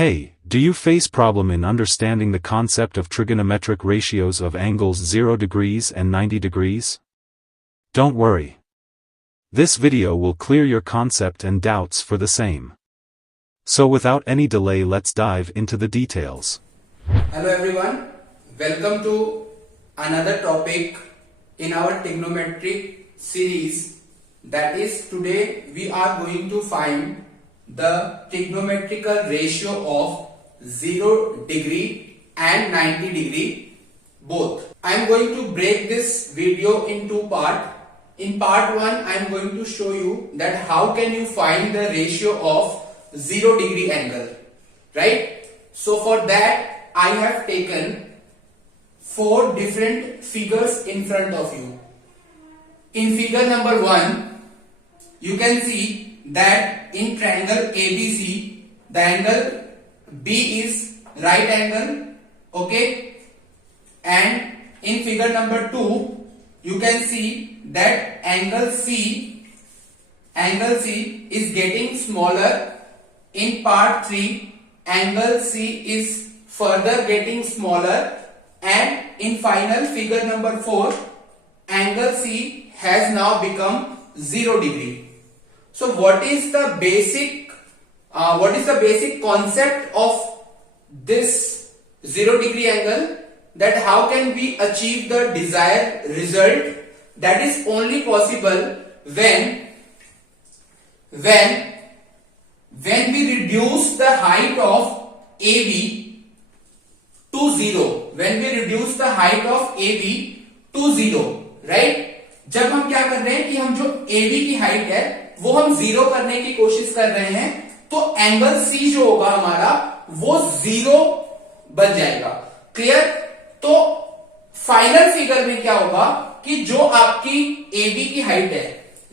Hey, do you face problem in understanding the concept of trigonometric ratios of angles 0 degrees and 90 degrees? Don't worry. This video will clear your concept and doubts for the same. So without any delay, let's dive into the details. Hello everyone, welcome to another topic in our trigonometric series. That is, today we are going to find the trigonometrical ratio of 0 degree and 90 degree both. I am going to break this video in two parts. In part 1 I am going to show you that how can you find the ratio of 0 degree angle, right? So for that I have taken 4 different figures in front of you. In figure number 1 you can see that in triangle ABC the angle B is right angle, okay, and in figure number 2 you can see that angle C is getting smaller. In part 3 angle C is further getting smaller, and in final figure number 4 angle C has now become 0 degree. So what is the basic concept of this 0 degree angle? That how can we achieve the desired result? That is only possible when we reduce the height of AB to 0. When we reduce the height of AB to 0, right? जब हम क्या कर रहे हैं कि हम जो AB की हाइट है वो हम 0 करने की कोशिश कर रहे हैं, तो एंगल C जो होगा हमारा वो 0 बन जाएगा. क्लियर? तो फाइनल फिगर में क्या होगा कि जो आपकी AB की हाइट है,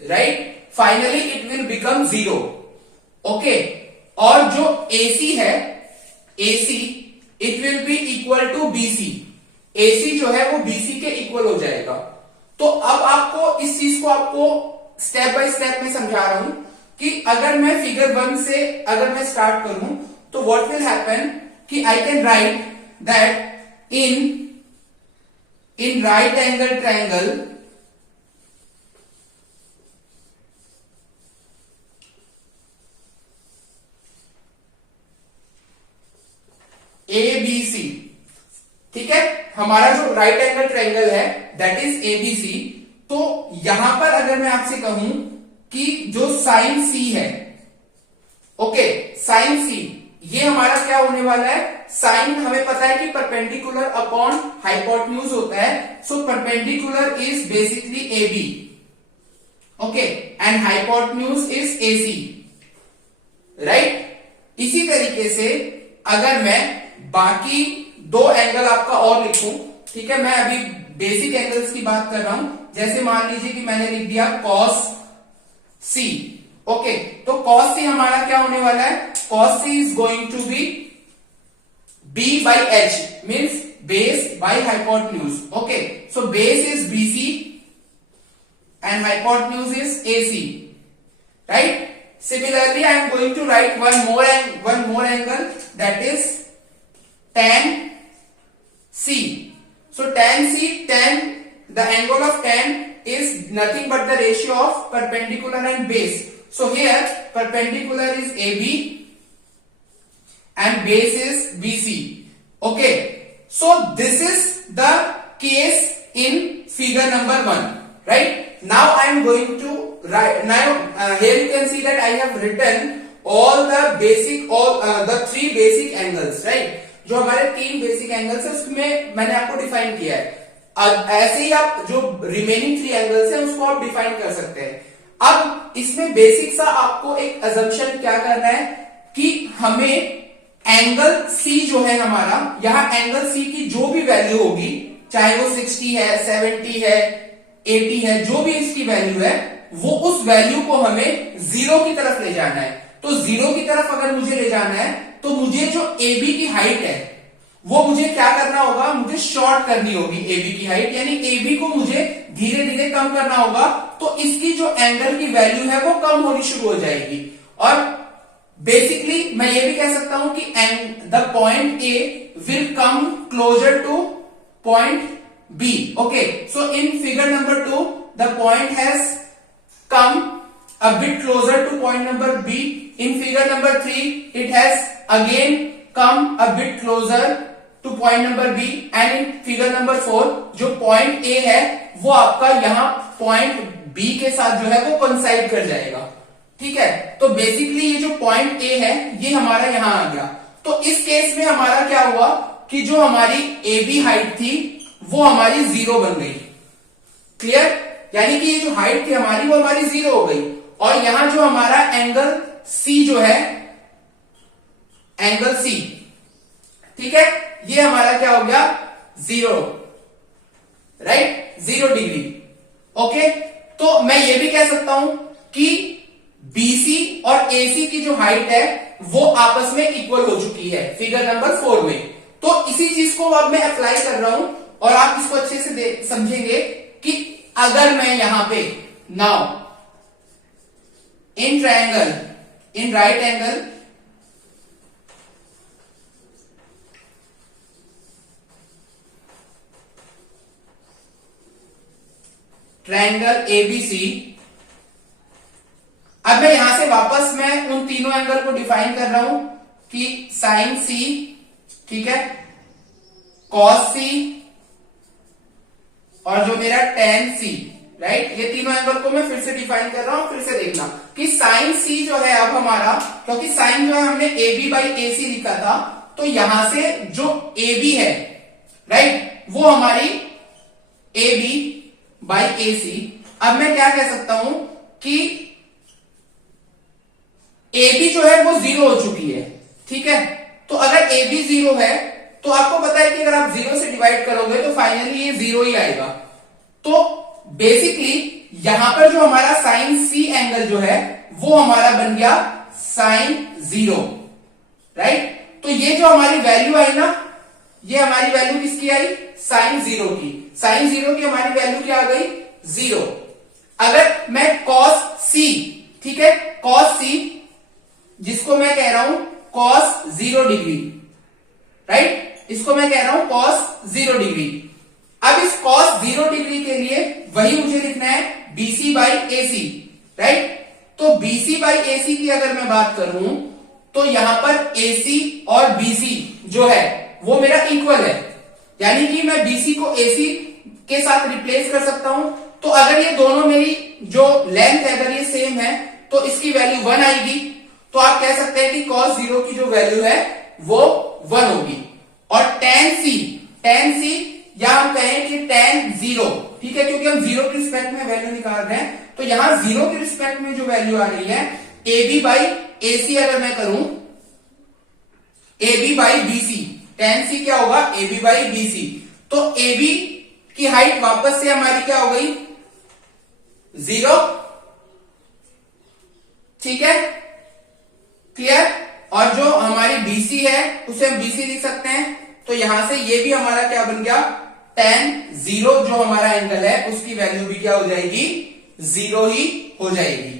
right, finally it will become 0, okay, और जो AC है, AC it will be equal to BC. AC जो है वो BC के इक्वल हो जाएगा. तो अब आपको इस चीज को आपको स्टेप बाय स्टेप में समझा रहा हूं कि अगर मैं फिगर 1 से अगर मैं स्टार्ट करूं तो व्हाट विल हैपन कि I can write that in right angle triangle ABC, ठीक है, हमारा जो राइट एंगल ट्रायंगल है दैट इज ABC. तो यहां पर अगर मैं आपसे कहूं कि जो साइन C है, ओके, साइन C ये हमारा क्या होने वाला है? साइन हमें पता है कि परपेंडिकुलर अपॉन हाइपोटेन्यूज होता है. सो perpendicular is basically AB, okay, and hypotenuse is AC, right. इसी तरीके से अगर मैं बाकी 2 एंगल आपका और लिखूं, ठीक है, मैं अभी बेसिक एंगल्स की बात कर रहा हूं. जैसे मान लीजिए कि मैंने लिख दिया cos C, ओके, तो cos C हमारा क्या होने वाला है? cos C is going to be B by H, means base by hypotenuse, okay. So base is BC and hypotenuse is AC, right. Similarly, I am going to write one more angle, that is tan C. So tan C, the angle of tan is nothing but the ratio of perpendicular and base. So here perpendicular is AB and base is BC. Okay. So this is the case in figure number 1, right? Now I am going to write. Now here you can see that I have written the 3 basic angles, right? जो हमारे 3 basic angles है उसमें मैंने आपको define किया है. अब ऐसे ही आप जो रिमेनिंग 3 एंगल्स है उसको आप डिफाइन कर सकते हैं. अब इसमें बेसिक सा आपको एक अजम्पशन क्या करना है कि हमें एंगल C जो है हमारा, यहां एंगल C की जो भी वैल्यू होगी, चाहे वो 60 है, 70 है, 80 है, जो भी इसकी वैल्यू है, वो उस वैल्यू को हमें 0 की तरफ ले जाना है. तो 0 की तरफ अगर मुझे ले जाना है तो मुझे जो AB की हाइट है वो मुझे क्या करना होगा? मुझे शॉर्ट करनी होगी AB की हाइट, यानी AB को मुझे धीरे धीरे कम करना होगा. तो इसकी जो एंगल की वैल्यू है वो कम होनी शुरू हो जाएगी. और बेसिकली मैं ये भी कह सकता हूं कि the point A will come closer to point B. Okay, so in figure number 2 the point has come a bit closer to point number B. In figure number 3 it has again come a bit closer to point number B, and in figure number 4 जो point A है वो आपका यहाँ point B के साथ जो है वो coincide कर जाएगा. ठीक है, तो बेसिकली ये जो point A है ये हमारा यहाँ आ गया. तो इस केस में हमारा क्या हुआ कि जो हमारी AB हाइट थी वो हमारी 0 बन गई. क्लियर? यानी कि ये जो हाइट थी हमारी वो हमारी 0 हो गई. और यहां जो हमारा एंगल C जो है, एंगल C, ठीक है, ये हमारा क्या हो गया 0, राइट, 0 डिग्री. ओके, तो मैं ये भी कह सकता हूं कि BC और AC की जो हाइट है वो आपस में इक्वल हो चुकी है फिगर नंबर 4 में. तो इसी चीज को अब मैं अप्लाई कर रहा हूं और आप इसको अच्छे से समझेंगे कि अगर मैं यहां पे now in triangle, in right angle, triangle ABC. अब मैं यहां से वापस मैं उन तीनों एंगल को डिफाइन कर रहा हूं कि sin C, ठीक है, cos C और जो मेरा tan C, राइट, ये तीनों एंगल को मैं फिर से डिफाइन कर रहा हूं. फिर से देखना कि साइन C जो है अब हमारा, क्योंकि साइन जो है हमने AB बाई AC लिखा था, तो यहां से जो AB है, राइट, वो हमारी AB बाई AC. अब मैं क्या कह सकता हूं कि AB जो है वो 0 हो चुकी है. ठीक है, तो अगर AB 0 है तो आपको पता है कि अगर आप 0 से डिवाइड करोगे तो फाइनली ये 0 ही आएगा. तो बेसिकली यहां पर जो हमारा साइन C एंगल जो है वो हमारा बन गया साइन 0, राइट. तो ये जो हमारी वैल्यू आई ना, ये हमारी वैल्यू किसकी आई, साइन 0 की. साइन 0 की हमारी वैल्यू क्या आ गई, 0. अगर मैं cos C, ठीक है, cos C जिसको मैं कह रहा हूं cos 0 डिग्री, राइट, इसको मैं कह रहा हूं cos 0 डिग्री. अब इस cos 0 डिग्री के लिए वही मुझे लिखना है BC बाई AC, राइट. तो BC बाई AC की अगर मैं बात करूं तो यहां पर AC और BC जो है वो मेरा इक्वल है. यानी कि मैं BC को AC के साथ रिप्लेस कर सकता हूं. तो अगर ये दोनों मेरी जो लेंथ है अगर ये सेम है तो इसकी वैल्यू 1 आएगी. तो आप कह सकते हैं कि cos 0 की जो वैल्यू है वो 1 होगी. और tan C या हम कहें कि tan 0, ठीक है, क्योंकि हम 0 के रिस्पेक्ट में वैल्यू निकाल रहे हैं, तो यहां 0 के रिस्पेक्ट में जो वैल्यू आ रही है AB बाई AC अगर मैं करूं, AB by BC, tan C क्या होगा, AB बाई BC. तो AB की हाइट वापस से हमारी क्या हो गई, 0, ठीक है, क्लियर. और जो हमारी BC है उसे हम BC लिख सकते हैं. तो यहां से ये भी हमारा क्या बन गया, tan 0 जो हमारा एंगल है उसकी वैल्यू भी क्या हो जाएगी, 0 ही हो जाएगी.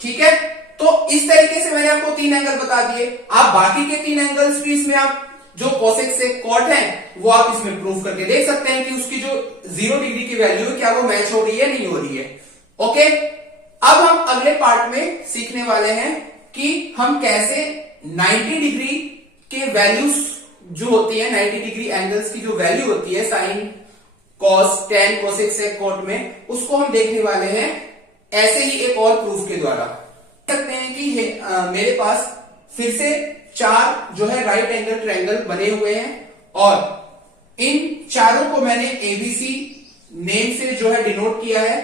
ठीक है, तो इस तरीके से मैंने आपको 3 एंगल बता दिए. आप बाकी के 3 एंगल्स भी इसमें आप जो कोसेक से कॉट है वो आप इसमें प्रूफ करके देख सकते हैं कि उसकी जो 0 डिग्री की वैल्यू है क्या वो मैच हो रही है नहीं हो रही है. ओके, अब हम अगले पार्ट में सीखने वाले हैं कि हम कैसे 90 डिग्री के वैल्यूज जो होती है, 90 डिग्री एंगल्स की जो वैल्यू होती है साइन, कॉस, टेन, कोसेक, सेक, कॉट में, उसको हम देखने वाले हैं ऐसे ही एक और प्रूफ के द्वारा. देख सकते हैं कि मेरे पास फिर से 4 जो है राइट एंगल ट्रायंगल बने हुए हैं और इन चारों को मैंने ABC नेम से जो है डिनोट किया है.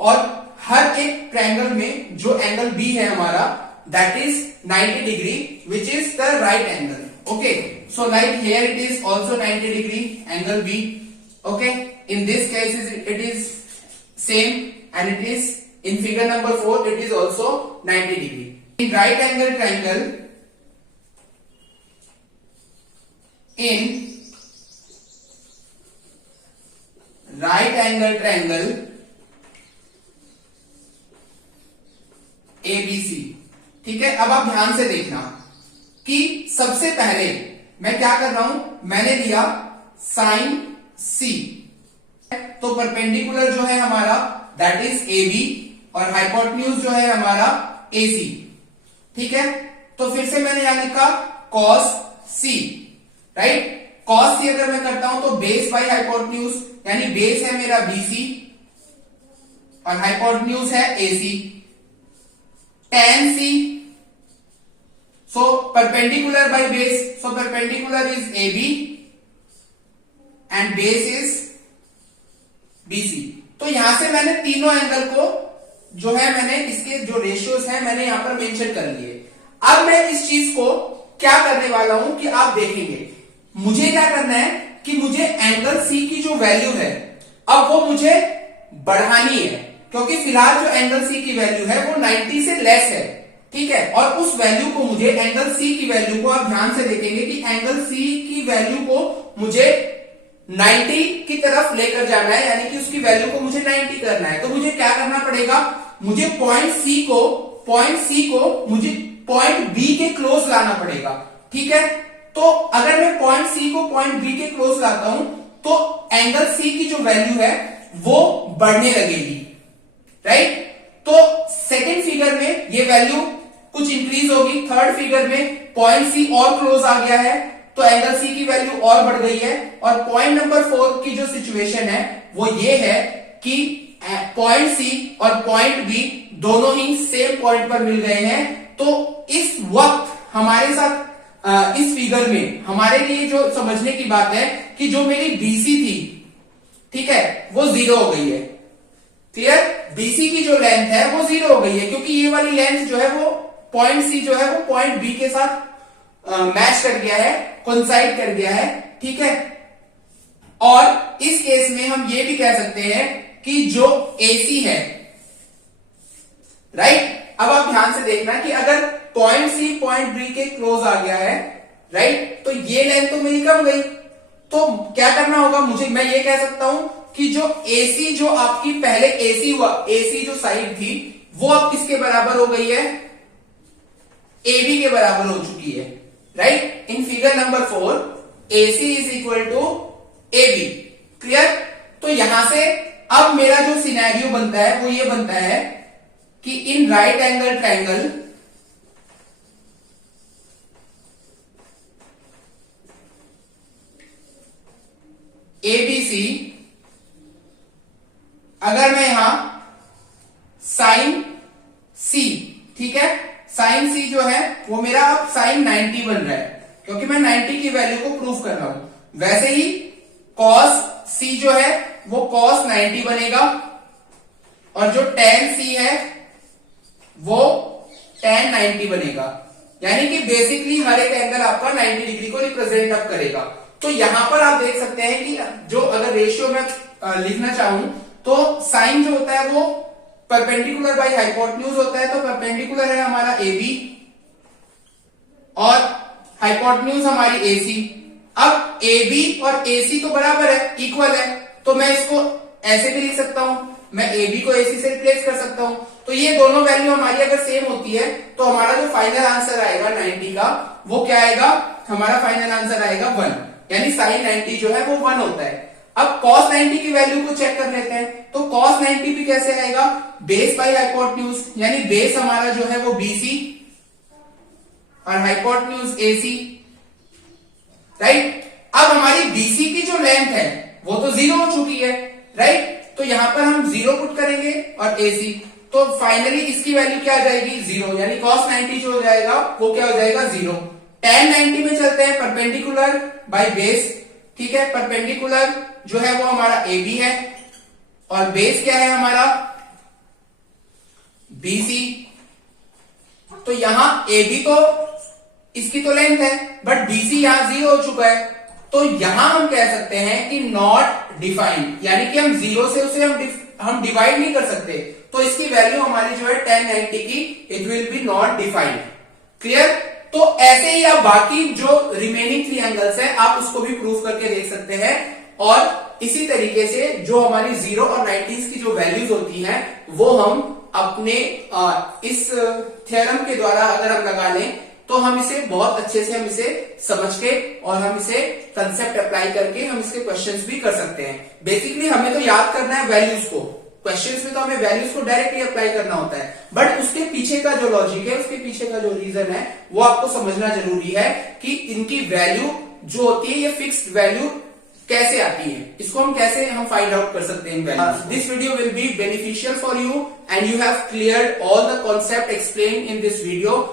और हर एक ट्रायंगल में जो एंगल B है हमारा, that is 90 degree, which is the right angle. Okay, so like here it is also 90 degree angle B. Okay, in this case it is same, and it is in figure number 4 it is also 90 degree. In right angle triangle, in right angle triangle ABC, ठीक है, अब आप ध्यान से देखना कि सबसे पहले मैं क्या कर रहा हूं, मैंने लिया साइन सी, तो परपेंडिकुलर जो है हमारा दैट इज ए बी और हाइपोटेन्यूज जो है हमारा ए सी। ठीक है, तो फिर से मैंने यहां लिखा cos C, right. Cos C अगर मैं करता हूं तो बेस बाई हाइपोटेन्यूज, यानी बेस है मेरा बीसी और हाइपोटेन्यूज है AC. tan C, so perpendicular by base, so perpendicular is A B and base is BC. तो यहां से मैंने तीनों एंगल को जो है मैंने इसके जो रेशियोज हैं मैंने यहां पर मेंशन कर लिए। अब मैं इस चीज को क्या करने वाला हूं कि आप देखेंगे, मुझे क्या करना है कि मुझे एंगल सी की जो वैल्यू है अब वो मुझे बढ़ानी है, क्योंकि फिलहाल जो एंगल सी की वैल्यू है वो 90 से लेस है। ठीक है, और उस वैल्यू को मुझे, एंगल सी की वैल्यू को आप ध्यान से देखेंगे कि एंगल सी की वैल्यू को मुझे 90 की तरफ लेकर जाना है, यानी कि उसकी वैल्यू को मुझे 90 करना है। तो मुझे क्या करना पड़ेगा, मुझे पॉइंट सी को मुझे पॉइंट बी के क्लोज लाना पड़ेगा। ठीक है, तो अगर मैं पॉइंट सी को पॉइंट बी के क्लोज लाता हूं तो एंगल सी की जो वैल्यू है वो बढ़ने लगेगी, राइट। तो सेकेंड फिगर में ये वैल्यू कुछ इंक्रीज होगी, थर्ड फिगर में पॉइंट सी और क्लोज आ गया है तो एंगल सी की वैल्यू और बढ़ गई है। और पॉइंट नंबर 4 की जो सिचुएशन है वो ये है कि पॉइंट सी और पॉइंट बी दोनों ही सेम पॉइंट पर मिल गए हैं। तो इस वक्त हमारे साथ इस फिगर में हमारे लिए जो समझने की बात है कि जो मेरी बीसी थी, ठीक है, वो 0 हो गई है। क्लियर, बीसी की जो लेंथ है वो 0 हो गई है, क्योंकि ये वाली लेंथ जो है वो पॉइंट सी जो है वो पॉइंट बी के साथ मैच कर गया है, कोइंसाइड कर गया है। ठीक है, और इस केस में हम ये भी कह सकते हैं कि जो एसी है, राइट। अब आप ध्यान से देखना कि अगर पॉइंट सी पॉइंट बी के क्लोज आ गया है, राइट, तो ये लेंथ तो मेरी कम गई। तो क्या करना होगा मुझे, मैं ये कह सकता हूं कि जो एसी, जो आपकी पहले एसी हुआ, एसी जो साइड थी वो अब किसके बराबर हो गई है, एबी के बराबर हो चुकी है, right. In figure number 4 AC is equal to AB. Clear, तो यहां से अब मेरा जो सिनेरियो बनता है वो ये बनता है कि in right angle triangle ABC, अगर मैं यहां साइन सी, ठीक है, साइन सी जो है वो मेरा अब साइन 90 बन रहा है, क्योंकि मैं 90 की वैल्यू को प्रूफ कर रहा हूं। वैसे ही कॉस सी जो है वो कॉस 90 बनेगा, और जो tan सी है वो tan 90 बनेगा, यानी कि बेसिकली हर एक एंगल आपका 90 डिग्री को रिप्रेजेंट अप करेगा। तो यहां पर आप देख सकते हैं कि जो अगर रेशियो में लिखना चाहूं तो साइन जो होता है वो परपेंडिकुलर बाई हाइपोटेन्यूज होता है, तो परपेंडिकुलर है हमारा AB और हाइपोटेन्यूज हमारी AC। अब AB और AC तो बराबर है, इक्वल है, तो मैं इसको ऐसे भी लिख सकता हूं, मैं AB को AC से रिप्लेस कर सकता हूं। तो ये दोनों वैल्यू हमारी अगर सेम होती है तो हमारा जो फाइनल आंसर आएगा 90 का वो क्या आएगा, हमारा फाइनल आंसर आएगा 1, यानी साइन 90 जो है वो 1 होता है। अब cos 90 की वैल्यू को चेक कर लेते हैं, तो cos 90 भी कैसे आएगा, बेस बाई हाइपोटेन्यूज, यानी बेस हमारा जो है वो BC और हाइपोटेन्यूज AC, राइट। अब हमारी BC की जो लेंथ है वो तो 0 हो चुकी है, राइट, तो यहां पर हम 0 पुट करेंगे और AC, तो फाइनली इसकी वैल्यू क्या आ जाएगी, 0, यानी cos 90 जो हो जाएगा वो क्या हो जाएगा, 0। tan 90 में चलते हैं, परपेंडिकुलर बाई बेस, ठीक है, परपेंडिकुलर जो है वो हमारा AB है और बेस क्या है हमारा BC। तो यहां AB तो इसकी तो लेंथ है, बट BC यहां 0 हो चुका है, तो यहां हम कह सकते हैं कि नॉट डिफाइंड, यानी कि हम 0 से उसे हम डिवाइड नहीं कर सकते, तो इसकी वैल्यू हमारी जो है tan 90 की it will B not defined. Clear, तो ऐसे ही आप बाकी जो रिमेनिंग 3 एंगल्स है आप उसको भी प्रूफ करके देख सकते हैं, और इसी तरीके से जो हमारी 0 और 90 की जो वैल्यूज होती हैं वो हम अपने इस थ्योरम के द्वारा अगर हम लगा लें तो हम इसे बहुत अच्छे से हम इसे समझ के और हम इसे कंसेप्ट अप्लाई करके हम इसके क्वेश्चंस भी कर सकते हैं। बेसिकली हमें तो याद करना है वैल्यूज को, क्वेश्चंस में तो हमें वैल्यूज को डायरेक्टली अप्लाई करना होता है, बट उसके पीछे का जो लॉजिक है, उसके पीछे का जो रीजन है वो आपको समझना जरूरी है कि इनकी वैल्यू जो होती है ये फिक्स्ड वैल्यू कैसे आती है, इसको हम फाइंड आउट कर सकते हैं। This video will be beneficial for you and you have cleared all the concept explain in this video.